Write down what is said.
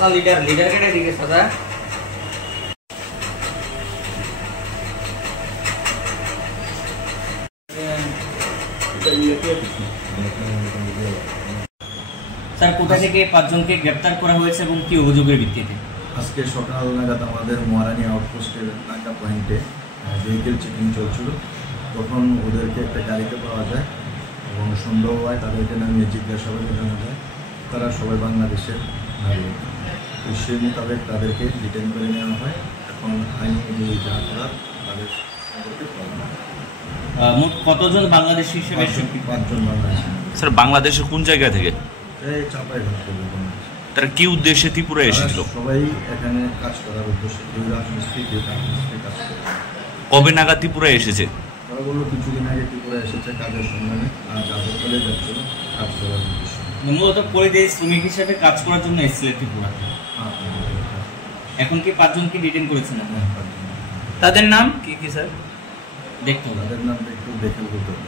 সাদা লিডার কেটে দিকে সাদা স্যার কোথা থেকে 5 জনকে গ্রেফতার করা হয়েছে এবং কি অভিযোগের ভিত্তিতে? আজকে সকাল নাগাদ আমাদের মহারানী আউটপোস্টের নাকা পয়েন্টে ভেহিকেল চেকিং চলছিল। তখন ওদেরকে একটা গাড়িতে পাওয়া যায় এবং সন্দেহ হয়, তাদেরকে নামিয়ে জিজ্ঞাসাবাদে জানা যায় তারা সবাই বাংলাদেশের নাগরিক। তো সেই মোতাবেক তাদেরকে ডিটেইন করে নেওয়া হয়। এখন আইন অনুযায়ী যা করার তাদের সম্পর্কে পাওয়া হয়। মোট কতজন বাংলাদেশি হিসেবে? 5 জন বাংলাদেশি। স্যার বাংলাদেশের কোন জায়গা থেকে? এই চাঁপাইঘাট থেকে বাংলাদেশ। তারা কি উদ্দেশ্যে ত্রিপুরা এসেছিল? সবাই এখানে কাজ করার উদ্দেশ্যে রাজমিস্ত্রি কাজ করে। কবে নাগাদ ত্রিপুরা এসেছে? তারা বললো কিছুদিন আগে ত্রিপুরা এসেছে কাজের সন্ধানে, আর যাদের ফলে যাচ্ছিল কাজ করার উদ্দেশ্যে। মূলত পরিযায়ী শ্রমিক হিসেবে কাজ করার জন্য এসেছিলেন ত্রিপুরাতে। এখন কি 5 জনকে ডিটেইন করেছেন? তাদের নাম কি কি স্যার? দেখতে হবে, তাদের নাম একটু দেখে বলতে হবে।